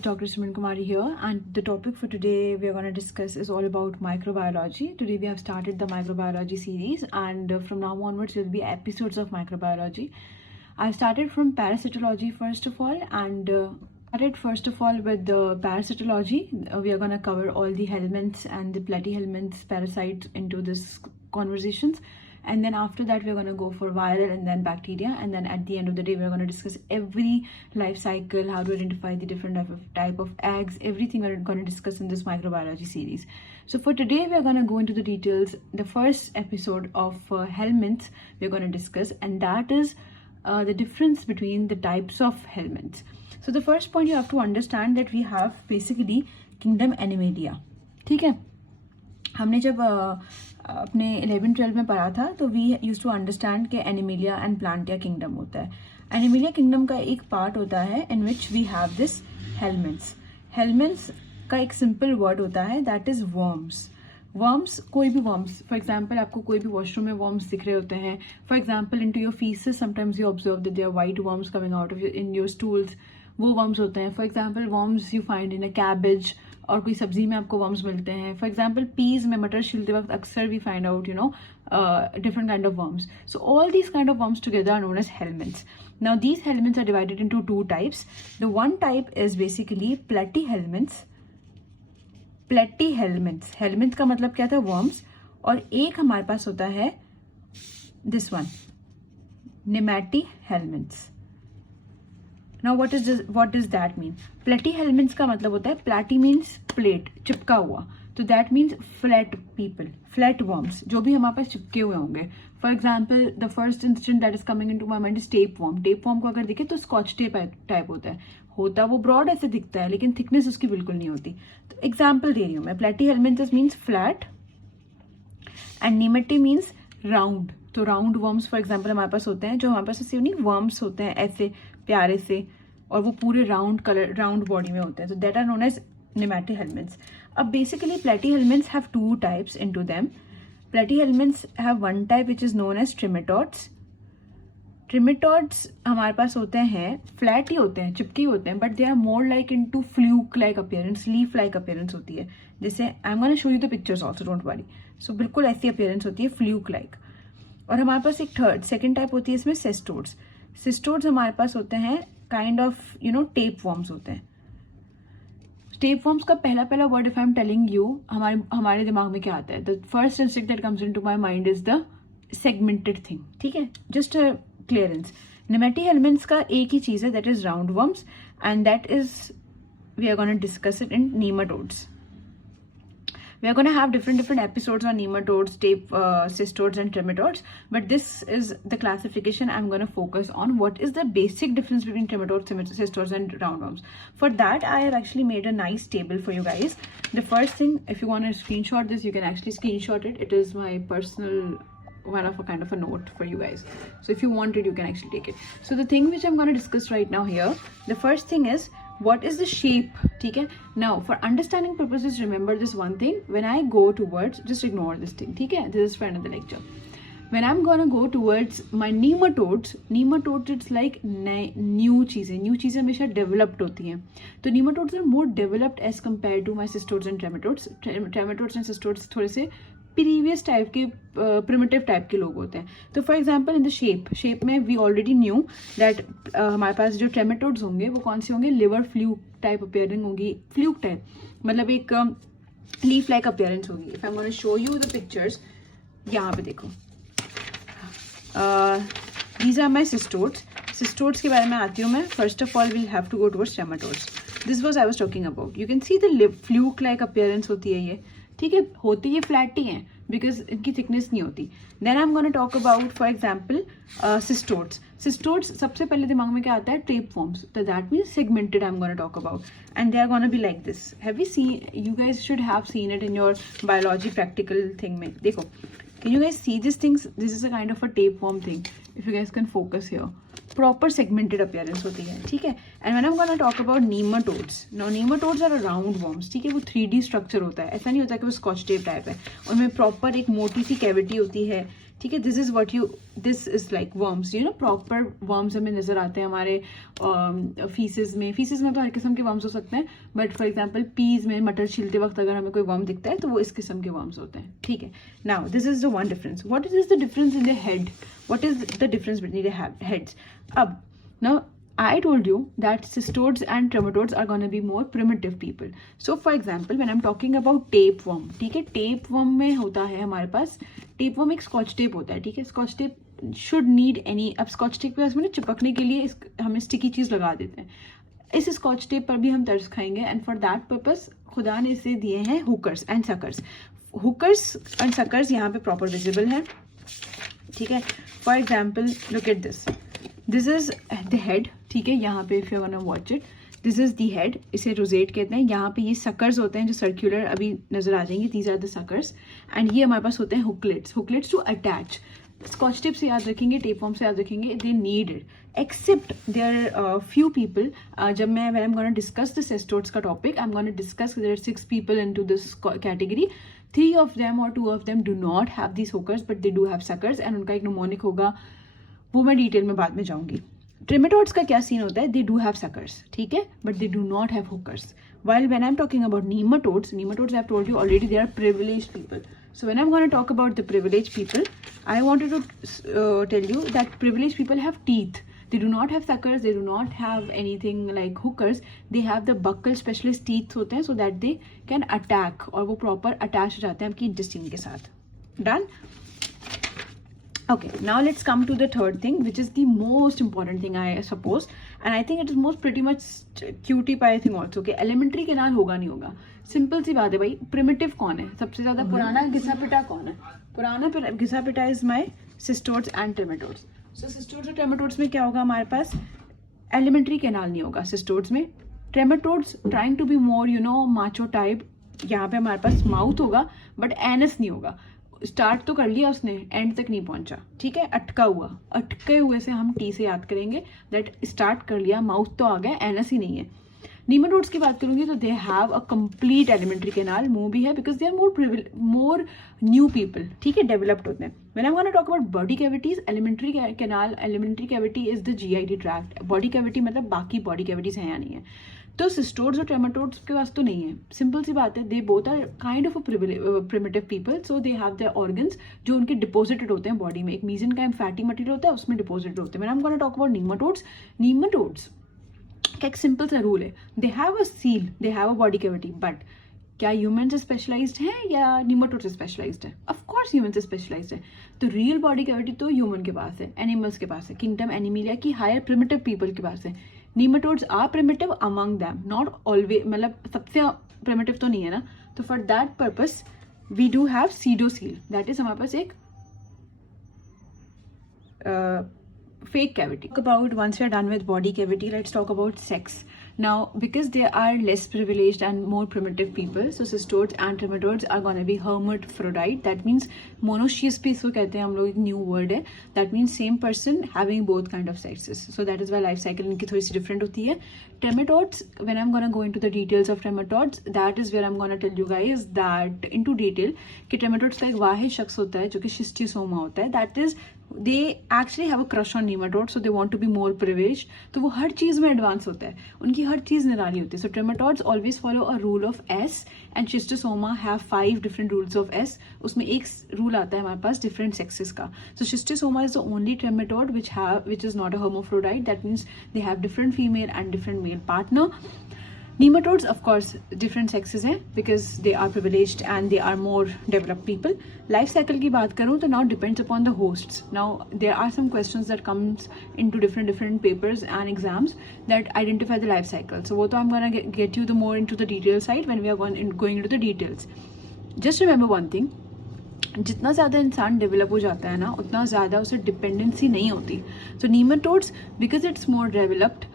is Dr. Suman Kumari here, and the topic for today we are going to discuss is all about microbiology. Today we have started the microbiology series, and from now onwards there will be episodes of microbiology. I started from parasitology first of all, and with the parasitology. We are going to cover all the helminths and the platyhelminths parasites into this conversations. And then after that we're going to go for viral and then bacteria, and then at the end of the day we're going to discuss every life cycle, how to identify the different type of eggs, everything we're going to discuss in this microbiology series. So for today we're going to go into the details. The first episode of helminths we're going to discuss, and that is the difference between the types of helminths. So the first point you have to understand that we have basically kingdom Animalia. ठीक है, हमने जब अपने 11-12 में पढ़ा था तो we use to understand कि एनिमेलिया एंड प्लांटिया किंगडम होता है. एनिमेलिया किंगडम का एक पार्ट होता है इन विच वी हैव दिस हेलमिंथ्स. हेलमिंथ्स का एक सिंपल वर्ड होता है दैट इज वर्म्स. वर्म्स, कोई भी वर्म्स, फॉर एग्जाम्पल आपको कोई भी वॉशरूम में वर्म्स दिख रहे होते हैं. For example in to your faeces sometimes you observe that there white worms coming out of in your stools. वो वर्म्स होते हैं. For example worms you find in a cabbage, और कोई सब्जी में आपको वर्म्स मिलते हैं. फॉर एग्जाम्पल पीज में मटर छिलते वक्त अक्सर we find out different kind of worms. So all these kind of worms together are known as helminths. Now these helminths are divided into two types. The one type is basically platyhelminths. platyhelminths, helminth का मतलब क्या था, worms. और एक हमारे पास होता है this one, nematodes. Now what does that mean? Platyhelminths का मतलब होता है, platy means plate, चिपका हुआ. तो that means flat people, flat worms, जो भी हमारे पास चिपके हुए होंगे. For example, the first instant that is coming into my mind is tapeworm. tapeworm को अगर देखें तो स्कॉच टेप टाइप होता है वो ब्रॉड ऐसे दिखता है लेकिन थिकनेस उसकी बिल्कुल नहीं होती. तो एग्जाम्पल दे रही हूँ मैं. platyhelminths मीन्स फ्लैट एंड नेमेटी मीन्स राउंड. तो राउंड वर्म्स फॉर एग्जाम्पल हमारे पास होते हैं, जो हमारे पास ऐसे नहीं वर्म्स होते हैं ऐसे प्यारे से, और वो पूरे राउंड बॉडी में होते हैं. तो that are known as nematohelminths. अब basically platyhelminths have two types into them. platyhelminths have one type which is known as trematodes. trematodes हमारे पास होते हैं फ्लैट ही होते हैं, चिपके होते हैं, but they are more like into fluke like appearance, leaf like appearance होती है. जैसे I am gonna show you the pictures also, don't worry. So बिल्कुल ऐसी अपीयरेंस होती है, फ्लूक लाइक. और हमारे पास एक सेकेंड टाइप होती है इसमें सेस्टोड्स. सिस्टोड्स हमारे पास होते हैं काइंड ऑफ टेप वर्म्स होते हैं. टेप वर्म्स का पहला word if I am telling you, हमारे दिमाग में क्या आता है? The first instinct that comes into my mind is the segmented thing. ठीक है, जस्ट क्लियरेंस. नेमेटोहेल्मिंथ्स का एक ही चीज है, that is round worms, and that is we are gonna discuss it in nematodes. We are going to have different episodes on nematodes, cestodes and trematodes, but this is the classification I'm going to focus on. What is the basic difference between trematodes, cestodes and roundworms? For that I have actually made a nice table for you guys. The first thing, if you want to screenshot this, you can actually screenshot it. It is my personal one of a kind of a note for you guys, so if you want it you can actually take it. So the thing which I'm going to discuss right now here, the first thing is what is the shape. ठीक है, now for understanding purposes remember this one thing. When I go towards, just ignore this thing, ठीक है, this is for another lecture. When I'm gonna go towards my nematodes it's like new चीज़ें हमेशा developed होती हैं. तो nematodes are more developed as compared to my cestodes and trematodes. Trematodes and cestodes थोड़े से previous type के primitive type के लोग होते हैं. तो for example in the shape में वी ऑलरेडी न्यू दैट हमारे पास जो ट्रेमेटोड्स होंगे वो कौन से होंगे, लिवर फ्लूक टाइप अपीयरिंग होंगी. फ्लूक टाइप मतलब एक लीफ लाइक अपीयरेंस होगी. If I am gonna show you the pictures, यहाँ पे देखो, these are my cestodes. Cestodes के बारे में आती हूँ मैं. First of all we'll have to go towards trematodes. This was I was talking about. You can see the fluke like appearance होती है ये. ठीक है, होती ये फ्लैट ही है बिकॉज इनकी थिकनेस नहीं होती. Then I am gonna talk about for example cestodes. Cestodes सबसे पहले दिमाग में क्या आता है, टेप फॉर्म्स. तो that means segmented I am gonna talk about, and they are gonna be like this. Have you seen, you guys should have seen it in your biology practical thing में. देखो, can you guys see this things? This is a kind of a tape form thing. If you guys can focus here, proper segmented appearance होती है. ठीक है, and when I am gonna talk about nematodes. Now nematodes are round worms. ठीक है, वो 3D structure होता है, ऐसा नहीं होता कि वो स्कॉच टेप टाइप है. उनमें प्रॉपर एक मोटी सी कैविटी होती है ठीक है. This is like worms, you know proper worms हमें नजर आते हैं हमारे फीसेस में तो हर किस्म के वर्म्स हो सकते हैं, बट फॉर एग्जांपल पीज में मटर छीलते वक्त अगर हमें कोई वर्म दिखता है तो वो इस किस्म के वर्म्स होते हैं. ठीक है. Now this is the one difference. What is the difference in the head? What is the difference between the heads? अब now I told you that cestodes and trematodes are going to be more primitive people. So for example, when I'm talking about tapeworm, ठीक है, tapeworm में होता है हमारे पास, tapeworm एक scotch tape होता है. ठीक है, scotch tape should need any, अब scotch tape पे उसमें चिपकने के लिए हमें sticky चीज लगा देते हैं. इस scotch tape पर भी हम तरस खाएंगे, and for that purpose खुदा ने इसे दिए हैं hookers and suckers. hookers and suckers यहाँ पे proper visible है. ठीक है. For example, look at this. This is the head. ठीक है, यहाँ पे if you want to watch it, this is the head. इसे रोजेट कहते हैं. यहाँ पे ये सकर्स होते हैं जो सर्कुलर अभी नजर आ जाएंगे. These are the suckers. And ये हमारे पास होते हैं hooklets to attach. Scotch tip से याद रखेंगे, टेपवर्म से याद रखेंगे, they need it. Except their few people. जब मैं I am gonna discuss the cestodes का topic, I am gonna discuss their 6 people into this category. 3 of them or 2 of them do not have these hookers, but they do have suckers, and उनका एक mnemonic होगा, वो मैं detail में बाद में जाऊंगी. ट्रेमेटोड्स का क्या सीन होता है? दे डू हैव सकर्स, ठीक है, but they do not have hookers. While when I'm talking about nematodes I've told you already, they are privileged people. So when I'm going to talk about the privileged people, I wanted to tell you that privileged people have teeth. They do not have suckers, they do not have anything like hookers. They have the buccal specialist teeth होते हैं, so that they can attack, और वो proper attach हो जाते हैं आपकी intestine के साथ. Done? Okay, now let's come to the third thing, which is the most important thing, I suppose, and I think it is most pretty much cutie pie thing also. Okay, elementary canal होगा नहीं होगा. Simple सी बात है भाई. Primitive कौन है? सबसे ज्यादा पुराना घिसा पिटा कौन है? पुराना घिसा पिटा is my cestodes and trematodes. So cestodes और ट्रेमेटोड्स में क्या होगा? हमारे पास एलिमेंट्री कैनाल नहीं होगा सिस्टोड्स में. Trematodes trying to be more macho type, यहाँ पे हमारे पास माउथ होगा बट एनस नहीं होगा. स्टार्ट तो कर लिया उसने, एंड तक नहीं पहुंचा. ठीक है, अटके हुए से हम टी से याद करेंगे दैट स्टार्ट कर लिया, माउथ तो आ गया, एनस ही नहीं है. नीमाटोड्स की बात करूंगी तो they have a complete alimentary canal. मुंह भी है because they are more new people. ठीक है, डेवलप्ड होते हैं. When I want to talk about body cavities, alimentary canal, alimentary cavity is the GIT tract. Body cavity मतलब बाकी body cavities हैं या नहीं है. तो सिस्टोड्स और ट्रेमेटोड्स के पास तो नहीं है. सिंपल सी बात है, they both are kind of a primitive people. So they have their organs जो उनके डिपोजिटेड होते हैं बॉडी में. एक मीजेनकाइम फैटी मटेरियल होता है, उसमें डिपोजिटेड होते हैं. When I am gonna talk about nematodes का एक सिंपल सा रूल है. दे have a seal, they have a body cavity, but क्या ह्यूमन से स्पेशलाइज्ड है या नीमाटोड से स्पेशलाइज्ड है? ऑफ कोर्स ह्यूमन से स्पेशलाइज्ड है. तो रियल बॉडी कैविटी तो ह्यूमन के पास है, एनिमल्स के पास है, किंगडम एनिमिलिया की हायर प्रिमिटिव पीपल के पास है. Nematodes are primitive among them, not always, मतलब सबसे primitive तो नहीं है ना. तो for that purpose we do have pseudocoel, that is हमारे पास एक fake cavity. Talk about, once we are done with body cavity, let's talk about sex. Now, because they are less privileged and more primitive people, so cestodes and trematodes are going to be hermaphrodite. That means monoecious पे इसको कहते हैं हम लोग, एक new word है. That means same person having both kind of sexes. So that is why life cycle इनकी थोड़ी सी different होती है. Trematodes, when I'm going to go into the details of trematodes, that is where I'm going to tell you guys that into detail कि trematodes का एक वाहिद शख्स होता है जो कि schistosoma होता है. That is, they actually have a crush on nematodes, so they want to be more privileged. तो वो हर चीज़ में एडवांस होता है, उनकी हर चीज़ निराली होती है. So trematodes always follow a rule of S and schistosoma have 5 different rules of S. उसमें एक रूल आता है हमारे पास different sexes का. So schistosoma is the only trematode which is not a hermaphrodite. That means they have different female and different male partner. Nematodes, of course, different sexes हैं because they are privileged and they are more developed people. Life cycle की बात करूँ तो now depends upon the hosts. Now there are some questions that comes into different papers and exams that identify the life cycle. So वो तो I'm gonna get you the more into the detail side when we are going into the details. Just remember one thing. जितना ज़्यादा इंसान develop हो जाता है ना, उतना ज़्यादा उसे डिपेंडेंसी नहीं होती. So nematodes, because it's more developed,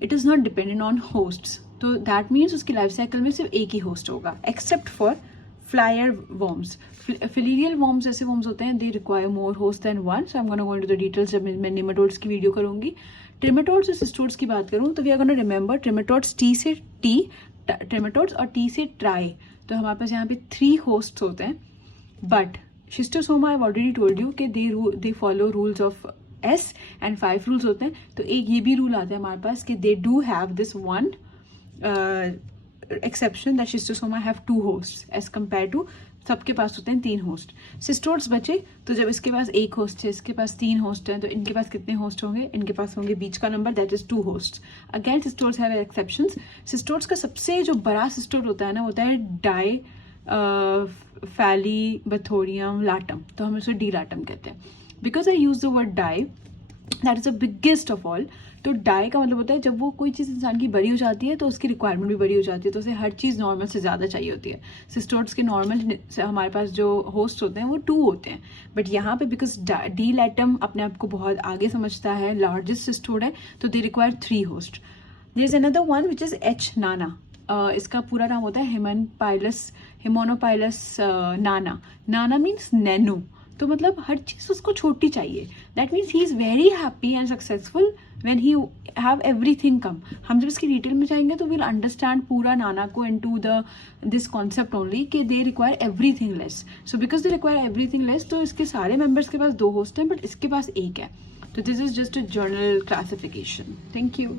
it is not dependent on hosts. तो दैट मीन्स उसकी लाइफ साइकिल में सिर्फ एक ही होस्ट होगा, except for flyer worms. Filarial worms ऐसे वर्म्स होते हैं, they require more host than one. So I am gonna go into the details जब मैं नेमाटोड्स की वीडियो करूंगी. ट्रेमेटोड्स और सिस्टोड्स की बात करूँ तो we are gonna remember trematodes T से टी, ट्रेमेटोड्स और टी से ट्राई. तो हमारे पास यहाँ पे 3 होस्ट होते हैं, but schistosoma I already told you कि दे follow rules of S and 5 rules होते हैं. तो एक ये भी रूल आता है हमारे पास कि they do have this one exception that Schistosoma have 2 host as compared to सबके पास होते हैं 3 होस्ट. सिस्टोड्स बचे, तो जब इसके पास 1 होस्ट है, इसके पास 3 होस्ट हैं, तो इनके पास कितने होस्ट होंगे? इनके पास होंगे बीच का number, that is 2 host. Again cestodes have exceptions. Cestodes का सबसे जो बड़ा सिस्टोड होता है ना, होता है डाई फैलीबथोरियम लाटम. तो हम उसको डी लाटम कहते हैं. Because I use the word die, that is the biggest of all. तो डाई का मतलब होता है जब वो कोई चीज़ इंसान की बड़ी हो जाती है तो उसकी रिक्वायरमेंट भी बड़ी हो जाती है, तो उसे हर चीज़ नॉर्मल से ज़्यादा चाहिए होती है. सिस्टोड्स के नॉर्मल हमारे पास जो होस्ट होते हैं वो 2 होते हैं, बट यहाँ पे बिकॉज डी लैटम अपने आप को बहुत आगे समझता है, लार्जेस्ट सिस्टोड है, तो they require 3 host. There is another one which is H nana. इसका पूरा नाम होता है हिमोनोपाइलस नाना. नाना मीन्स नैनो, तो मतलब हर चीज़ उसको छोटी चाहिए. That means he is very happy and successful when he have everything कम. हम जब इसकी डिटेल में जाएंगे तो विल अंडरस्टैंड पूरा नाना को इनटू दिस कॉन्सेप्ट ओनली कि they require everything less. So because they require everything less, तो इसके सारे मेंबर्स के पास 2 होस्ट हैं, बट इसके पास 1 है. तो this is just a general classification. Thank you.